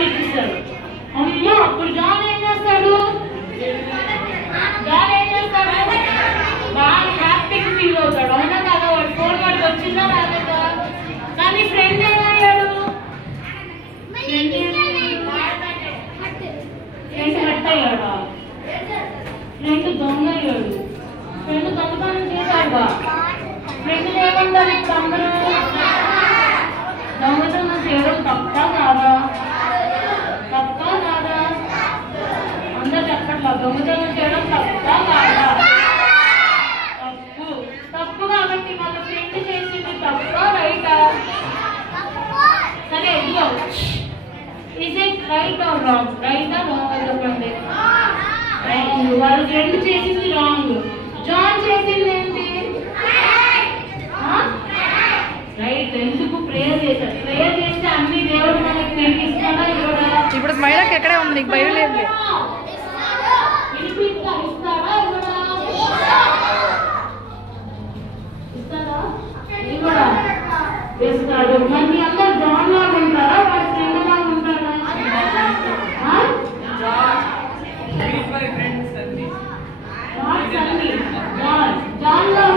John ఇచ్చిస్తాడు. అమ్మా అప్పుడు John ఏం చేస్తాడు? జాన్ ఏం చేస్తాడు? బాగా హ్యాపీగా ఫీల్ అవుతాడు. అవునా కదా? వాడు ఫోన్ వాడికి వచ్చిందా రాలేదా? కానీ ఫ్రెండ్ ఏమయ్యాడు? Friend hot అయ్యాడా? ఫ్రెండ్ దొంగ అయ్యాడు. ఫ్రెండ్ దొంగతనం చేశాడుగా. ఫ్రెండ్ ఏమంటారు ఇప్పుడు అందరూ? దొంగతనం చేయడం తప్ప కాదా? తప్ప కాదా? అందరు చెప్పట్లా. దొంగతనం చేయడం తప్ప కాదా? తప్పు. తప్పు కాబట్టి వాళ్ళ ఫ్రెండ్ చేసింది తప్ప రైటా? సరే ఇదిగో, is it right are wrong? రైటా రాంగ్ చెప్పండి. వాళ్ళ ఫ్రెండ్ చేసింది రాంగ్. జాన్ చేసింది ఏంటి? రైట్. ఎందుకు? ప్రేయర్ చేశారు. ప్రేయర్ చేస్తే అన్ని దేవుడు మనకి వినిపిస్తాడా ఇవ్వడా? ఇప్పుడు మైదాకి ఎక్కడే ఉంది, నీకు భయం లేదు. వినిపిస్తా ఇస్తాడా ఇవ్వడా? ఇస్తాడా ఇవ్వడా? ఇస్తాడు. మరి మీ అందరు జాన్ లాగా ఉంటారా? వాడి ఫ్రెండ్ లాగా ఉంటారా? జాన్ లాగా